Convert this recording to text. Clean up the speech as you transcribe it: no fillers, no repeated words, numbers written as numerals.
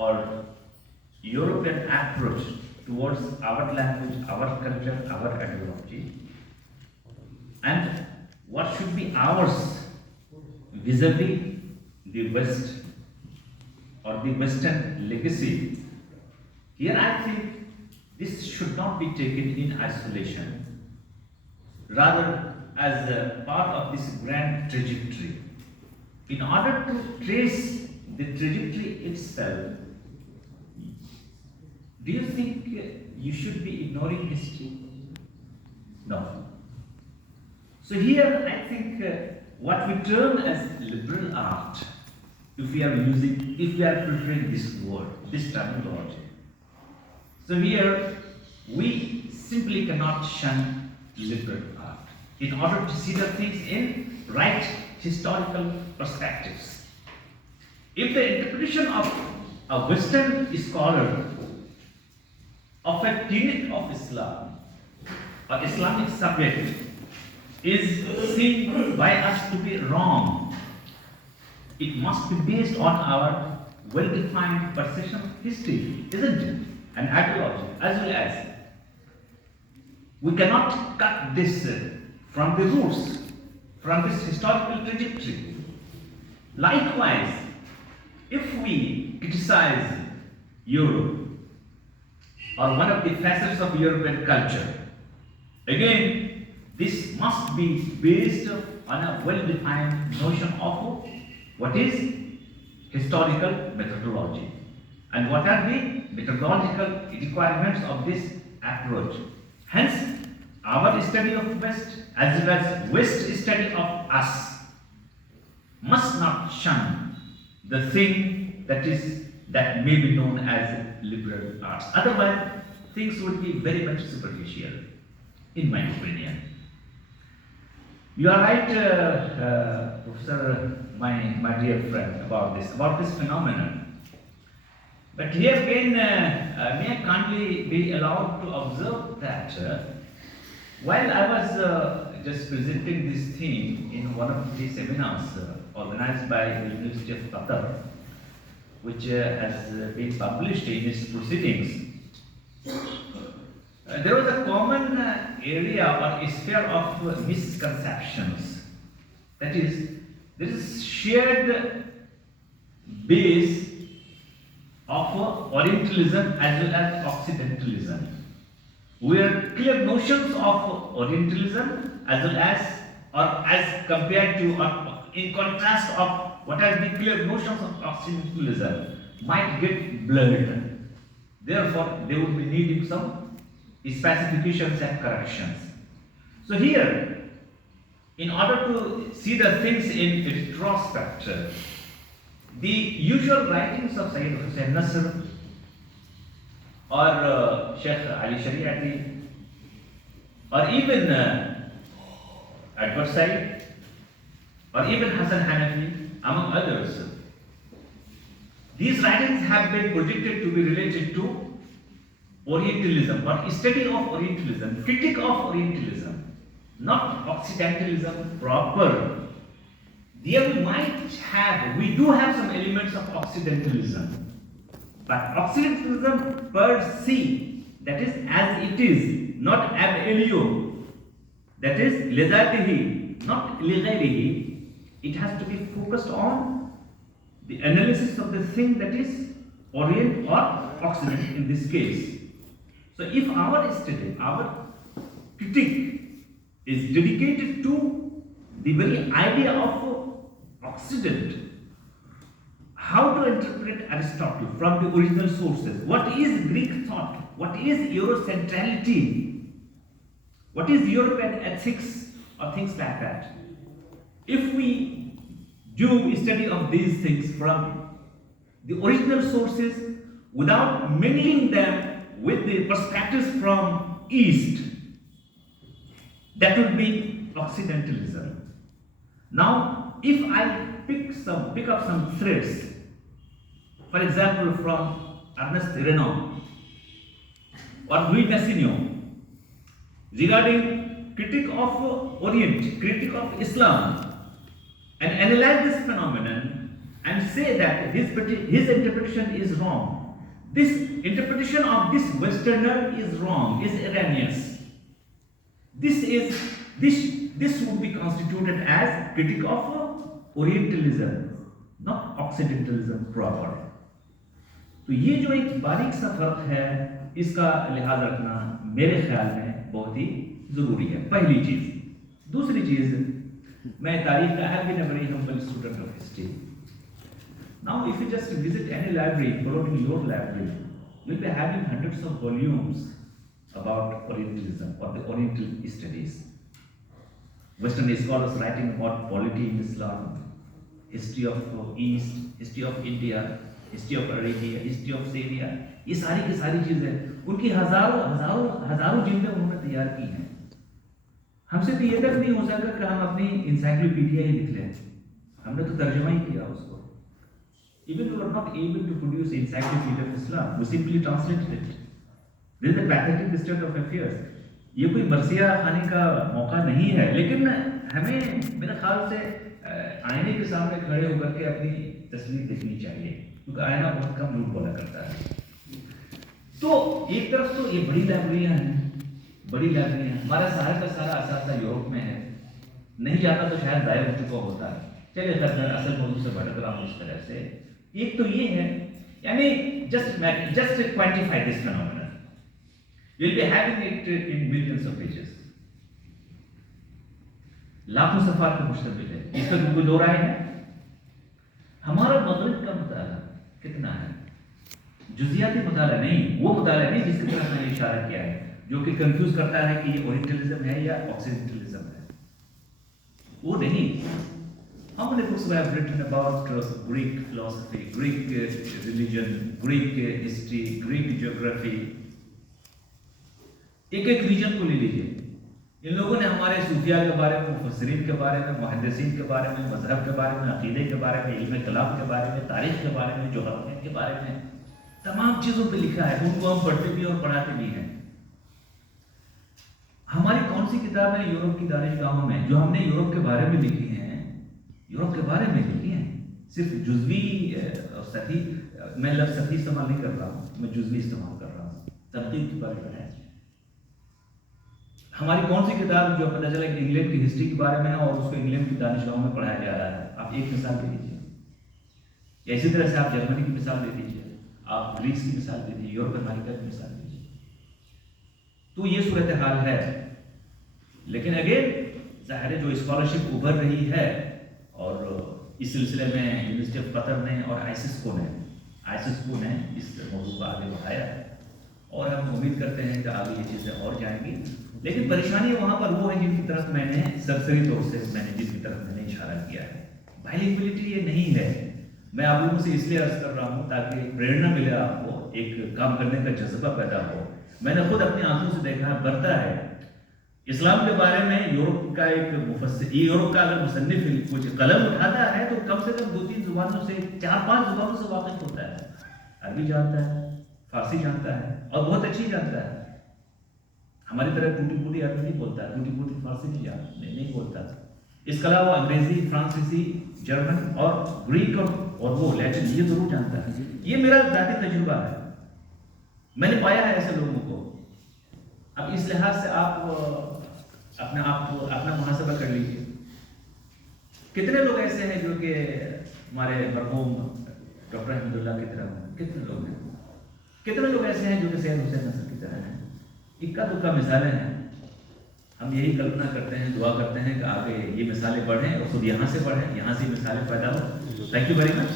or European approach towards our language, our culture, our ideology, and what should be ours vis-a-vis the West or the Western legacy. Here I think this should not be taken in isolation, rather as a part of this grand trajectory. In order to trace the trajectory itself, do you think you should be ignoring history? No. So here I think what we term as liberal art, if we are preferring this word, this terminology. So here we simply cannot shun liberal art in order to see the things in right historical perspectives. If the interpretation of a Western scholar of a tenet of Islam or Islamic subject is seen by us to be wrong, it must be based on our well-defined perception of history, isn't it? And ideology, as well as we cannot cut this from the roots, from this historical trajectory. Likewise, if we criticize Europe or one of the facets of European culture, again, this must be based on a well-defined notion of what is historical methodology and what are the methodological requirements of this approach. Hence, our study of West as well as West study of us must not shun the thing that may be known as liberal arts. Otherwise, things would be very much superficial, in my opinion. You are right, Professor, my dear friend, about this phenomenon. But here again, may I kindly be allowed to observe that while I was just presenting this theme in one of the seminars organized by the University of Qatar, which has been published in its proceedings, there was a common area or a sphere of misconceptions. That is, there is shared base of Orientalism as well as Occidentalism, where clear notions of Orientalism as well as or as compared to or in contrast of what are the clear notions of Occidentalism might get blurred. Therefore, they would be needing some specifications and corrections. So here, in order to see the things in retrospect, the usual writings of Sayyid Hussain Nasr or Sheikh Ali Shariati or even Edward Said or even Hassan Hanafi, among others, these writings have been projected to be related to Orientalism or study of Orientalism, critique of Orientalism, not Occidentalism proper. There we do have some elements of Occidentalism, but Occidentalism per se, that is as it is, not ab elio, that is lezatihi, not lighairihi. It has to be focused on the analysis of the thing that is Orient or Occident in this case. So if our study, our critique is dedicated to the very idea of Occident, how to interpret Aristotle from the original sources, what is Greek thought, what is Eurocentrality, what is European ethics or things like that. If we do a study of these things from the original sources without mingling them with the perspectives from East, that would be Occidentalism. Now, if I pick up some threads, for example, from Ernest Renan or Louis Massignon, regarding critique of Orient, critique of Islam, and analyze this phenomenon, and say that his interpretation is wrong. This interpretation of this Westerner is wrong, is erroneous. This would be constituted as critic of Orientalism, not Occidentalism proper. तो ये जो एक बारीक सा फर्क है, इसका लिहाज रखना मेरे ख्याल में बहुत ही जरूरी है, पहली चीज। दूसरी चीज, मैं तारीख का, I have been a very humble student of history. Now if you just visit any library, including your library, you'll be having hundreds of volumes about Orientalism or the Oriental studies. Western scholars writing about polity in Islam, history of East, history of India, history of Arabia, history of Syria, ये सारी की सारी चीजें उनकी हजारों जिल्दें उन्होंने तैयार की हैं। हमसे तो ये तक नहीं हो सका कि हम अपनी इंसाइक्लोपीडिया ही लिख लें, हमने तो तर्जुमा ही किया उसको। Even we were not able to produce encyclopedia of Islam, we simply translated it. This is a pathetic state of affairs. ये कोई मरसिया खाने का मौका नहीं है, लेकिन हमें मेरे ख्याल से आईने के सामने खड़े होकर के अपनी तस्वीर देखनी चाहिए, क्योंकि आईना बहुत कम झूठ बोला करता है। तो एक तरफ तो ये बड़ी लाइब्रेरियां हैं, हमारा सारा का सारा असासा यूरोप में है, नहीं जाता तो शायद दायर हो चुका होता है। चलिए खैर, असल मौजूद से भटक रहा हूँ इस तरह से। एक तो ये है, यानी just quantify this phenomenon, you'll be having it in millions of pages, लाखों सफ़ात पर मुश्तमिल है, इस पर कोई दो राय है। हमारा मग़रिब का मुताला कितना है? जुज़ियाती मुताला नहीं, वो मुताला नहीं जिसकी तरफ मैंने इशारा किया है, जो कि कंफ्यूज करता है कि ये ओरिएंटलिज्म है या ऑक्सीडेंटलिज्म है, वो नहीं। How many books we have written about Greek philosophy, Greek religion, Greek history, Greek geography? एक रीजन को ले लीजिए, इन लोगों ने हमारे सूफिया के बारे में, मुफस्सिरीन के बारे में, मुहद्दिसीन के बारे में, मजहब के बारे में, अकीदे के बारे में, इल्म कलाम के बारे में, तारीख के बारे में, जोग्राफिया के बारे में, तमाम चीज़ों पे लिखा है। उनको हम पढ़ते भी और पढ़ाते भी हैं। हमारी कौन सी किताब है यूरोप की दानिशगाहों में जो हमने यूरोप के बारे में लिखी हैं? यूरोप के बारे में लिखी हैं, सिर्फ जुज़वी सती, मैं लफ्ज़ सती इस्तेमाल नहीं कर रहा हूँ, मैं जुज़वी इस्तेमाल कर रहा हूँ, तब्दील के बारे में है। हमारी कौन सी किताब जो पता चला कि इंग्लैंड की हिस्ट्री के बारे में है और उसको इंग्लैंड की दानिशगाहों में पढ़ाया जा रहा है? आप एक मिसाल दे दीजिए, या इसी तरह से आप जर्मनी की मिसाल दे दीजिए, आप ग्रीस की मिसाल दे दीजिए, यूरोप अमेरिका की मिसाल दीजिए। तो ये सूरत हाल है। लेकिन अगेन ज़ाहिर है जो स्कॉलरशिप उभर रही है, और इस सिलसिले में यूनिवर्सिटी ऑफ कतर ने और आईसिस्को ने इस मौजू को आगे बढ़ाया है, और हम उम्मीद करते हैं कि आगे ये चीज़ें और जाएंगी। लेकिन परेशानी वहाँ पर वो है जिनकी तरफ मैंने सरसरी तौर से जिनकी तरफ मैंने इशारा किया है। बाइलिंगुअलिटी ये नहीं है। मैं आप लोगों से इसलिए अर्ज कर रहा हूँ ताकि प्रेरणा मिले, आपको एक काम करने का जज्बा पैदा हो। मैंने खुद अपनी आंखों से देखा है, बढ़ता है इस्लाम के बारे में यूरोप का एक मुफस्सिर, यूरोप का अगर मुसन्निफ कुछ कलम उठाता है तो कम से कम 2-3 जुबानों से, 4-5 जुबानों से वाकिफ होता है। अरबी जानता है, फारसी जानता है, और बहुत अच्छी जानता है। हमारी तरह टूटी फूटी अरबी नहीं बोलता है, टूटी फूटी फारसी नहीं बोलता। इसके अलावा अंग्रेजी, फ्रांसीसी, जर्मन और ग्रीक और वो लैटिन ये जरूर जानता है। ये मेरा ज़ाती तजुर्बा है, मैंने पाया है ऐसे लोगों को। अब इस लिहाज से आप अपना मुहासबा कर लीजिए। कितने लोग ऐसे हैं जो कि हमारे मरहूम डॉक्टर अहमदुल्लाह की तरह हैं? कितने लोग हैं? कितने लोग ऐसे हैं जो कि सैयद हुसैन नसर की तरह हैं? इक्का दुक्का मिसालें हैं। हम यही कल्पना करते हैं, दुआ करते हैं कि आगे ये मिसालें बढ़ें और खुद यहाँ से बढ़ें, यहाँ से मिसालें पैदा हो। Thank you very much.